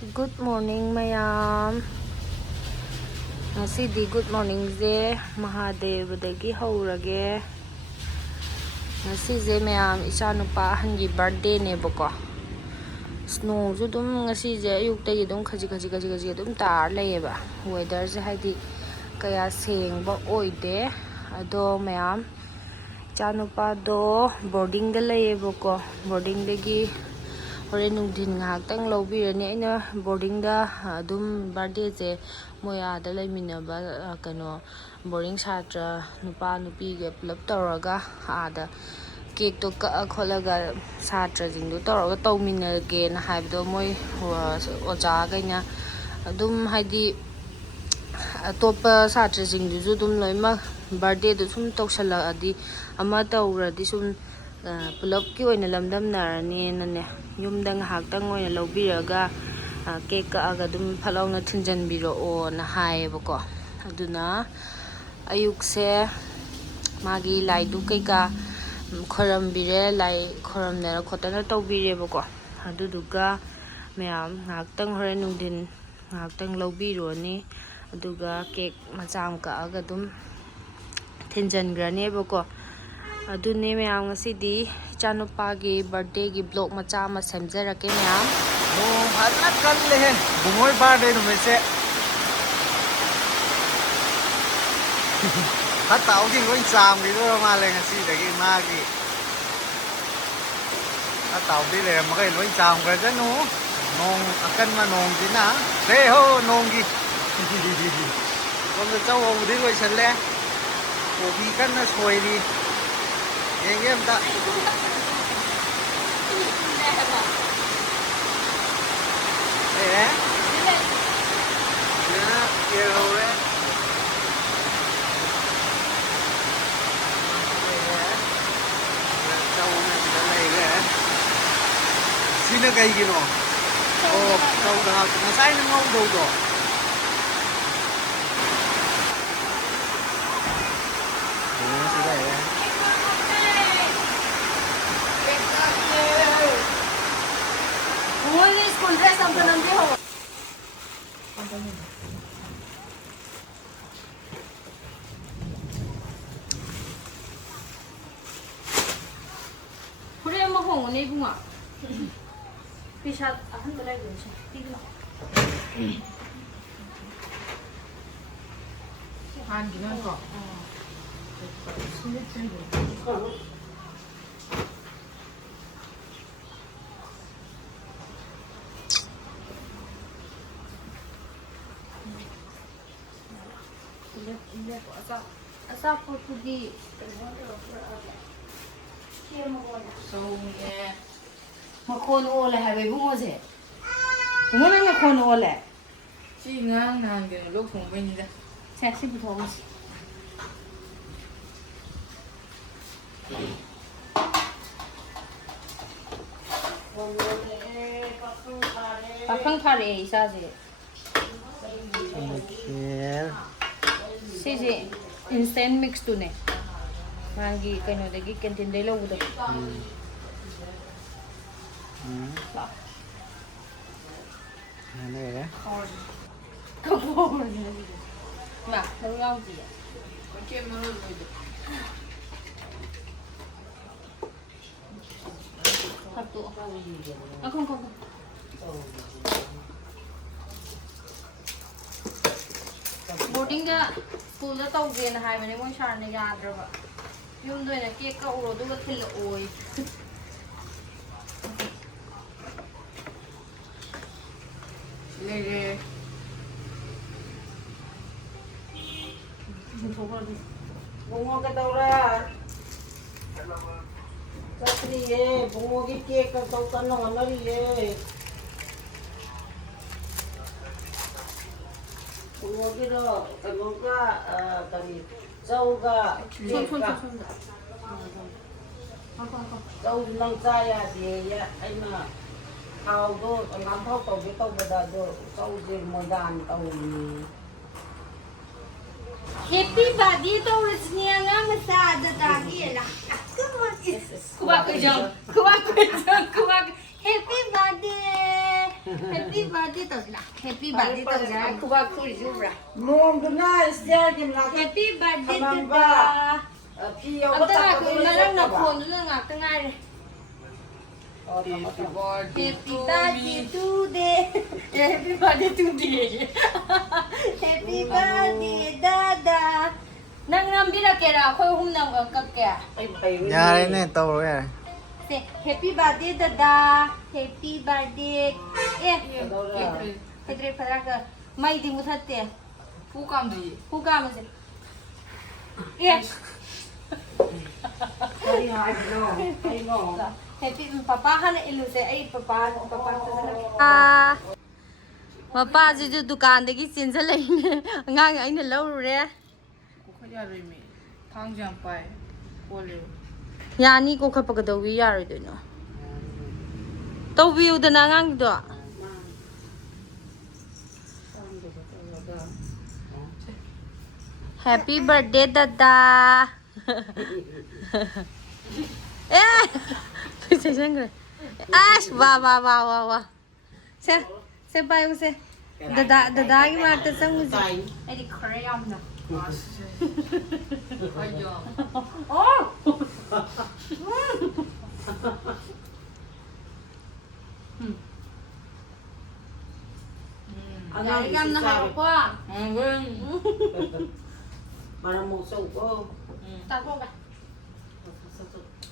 Good morning mayam. Ngasi di good morning je Mahadevadagi haurage. Ngasi je mayam icha nupa hangi birthday ne bako. Snow ju dum ngasi je ayuktagi dum khaji dum tar layeba. Weather je haidi kaya sengba oide. Ado mayam icha nupa do boarding da layeba ko. Boarding dagi Horen nungdin ngaktang lawbirani aina boarding da adum birthday je moya da laiminaba kano boarding satra nupa nupi ge pulap tawraga ada cake to ka kholaga satra jingdu tawraga tawminage na haibdo moi oja gaina adum haidi atopa satra jingdu ju dum loima birthday du sum tawsala adi ama tawradi sum pulap ki oina lamdam narani nane Yumnam ngaktang oina lawbiraga cake ka aga dum phalawna thinjanbiro o na haibako aduna ayukse magi laidu kaika khorambire lai khoramnara khotana tawbirebako aduduga mayam ngaktang horen nungdin ngaktang lawbironi aduga cake macham ka aga dum thinjangrani bako adune mayam ngasidi chanupagi birthday gi vlog macha ma semjarake mayam Adna kalle he bungoy birthday no mese hata odi ngoi cham gi do ma le ngasi dagi ma gi hata odi le ma kai ngoi cham ga janu nong akan ma nong di na re ho nong gi kon da chau ho di ngoi chen le ko bi kan na soi di yeng yem ta Ê, nhá, kia đâu đấy. Châu này thì đã này cái xin nó cây kia nó. Ồ, châu đó, nó sai nó ngon đâu rồi. Ủa, xin đây đấy. Oi, school dress ang kanang diho. Hore mo hong ne bunga. Pisat akan balai gusi. Tigla. Han gimana kok? Asa po di so yeah makon ole have bungo je bungo nang makon ole chị ngang nàng thì lúc cùng bên ra xe xí bút thong pakang thare isa je Okay. Sisi instant mix tu ne. Mangi kano dagi canteen dai lawu da. Này đấy. Không có gì. Mà đâu ngon gì vậy? có chuyện mà rồi Thật tụ. Không. Boarding ga school da tau gen hai mane moi shar ne ga adra yum do na cake ka uro du ga thil oi lê lê bungo ka daw ra. Sakri ye, bungo ki cake ka daw ka nang anari ye. Bungo ki daw, kamo ka, kami, chow ka, cake ka. Chow nang chaya diye ya, ay na, how do, ang ampaw tau bitaw bada do, chow di modan tau ni. happy birthday to Rajniya nga masada dagi la kuwa ko jong happy birthday Happy birthday ตรงนะ Happy birthday ตรงนะคุณว่าคุยอยู่ปะ Nung doon na, siya yung laki. Happy birthday to Kamamba. the Piyaw ang ba tanga ko tapos na ulit lang sa na baba? phone lang nga tanga rin. Happy birthday Happy birthday today. Happy birthday today. Happy birthday dada. Nang nambi na kera ako yung nang kakya. Ay, kayo. Yari na ito, yari. Say happy birthday dada. Happy birthday. Eh, kaya pala ka may di mo tate. 후감도 Huga mo siya. Eh. Ay, ay, no. Ay, no. Happy papa ka na iluse ay papa ah papa ji ju dukan dagi chin sa lai ne ngang ai na lau re 코코야르미 당장 빠이 꼴레 ya ni ko kha pa ga do wi ya ro do no to wi u da na ngang do happy birthday dada eh se sang ash wa se bai u se dada ki ma ta sang mu Tay. ai di korean na 아이야 oh Ano Dạ, ang gam na isasabi? hayo ko ah. Para musaw ko. Tako ba?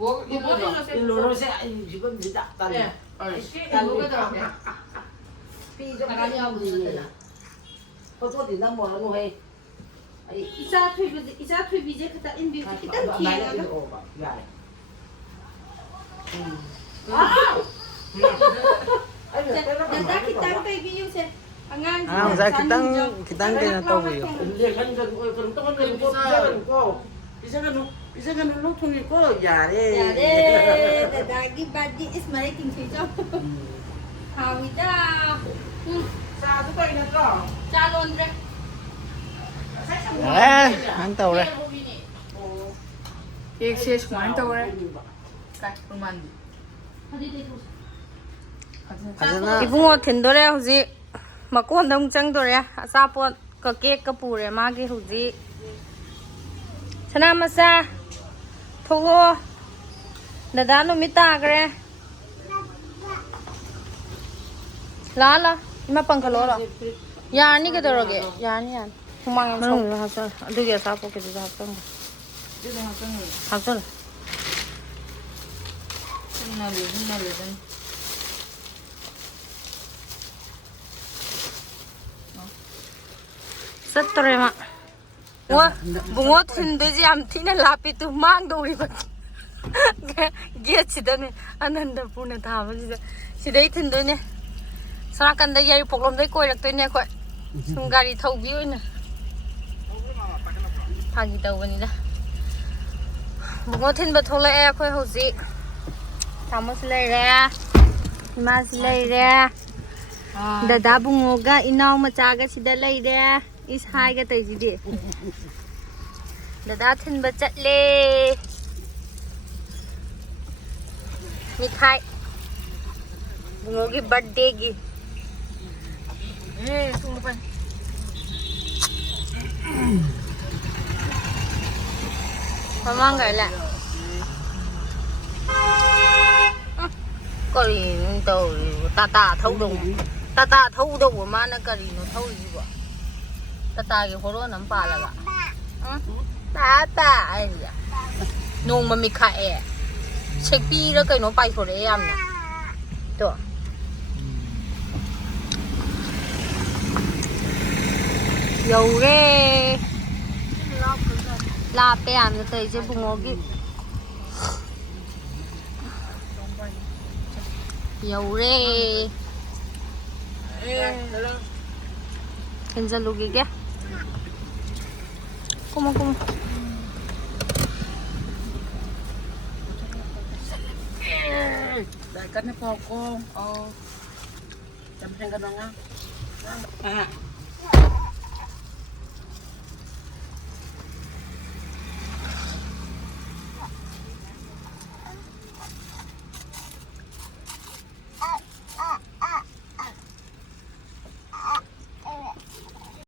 뭐 이거 Iluro siya, ay, siguro hindi taktan. 예 이거 들어게 Piso ka Nakali niya, ako hindi dito niya. na. Pagko, di na mo, ano eh. Ay, Isa three bije kita in beauty kita balik kiya yung ga. oba. Yari. Ay, pero Dada kita baby yung se. Angang Ah, sa kitang kinatawi yun. Hindi, ganun ko. Ganun ko, ganun ko. Bisa ganun lutong ko. Yari. Yare, dadagi badi is making chicho. Hawida. Sa ato pa ina ko. Chalon re. Eh, ang tao rin. 엑시에스 많이 떠오래 그만 Ibungo thindore huji makon dam changdore asapot ka cake ka pure magi huji sana masa thogo dada no mita gre la ima pangkalo la yani ke doroge yani yan humang so ha sa aduge asapot ke dada pang hasol 흩날려 satore ma wa bungo thindoji am thina lapi tu mang dori ba ge chidane ananda purna thaba ji sidai thindo ne sarakan da yari poklom dai koi rak ne khoi sum gari thaubi oina phagi tawani da bungo thin ba thola e khoi hoji thamas lai re mas lai re dada bungo ga inaw macha ga sida lai re is hai ga tai ji de dada thin ba chatle मिठाई bungo ki birthday ki tung pa pamang gai la có gì tàu ta thâu đâu mà nó cái gì nó thâu gì vậy ta cái hồ lô nắm pa là cả ta ai gì à nung mà mình khai check pi đó cái nó bay hồ đấy em nè được dầu ghê la pe ăn cái tay chứ bung ngô kia dầu ghê hình ra lục kia kuma Dahil ka na po ako. Sabihin ka na nga.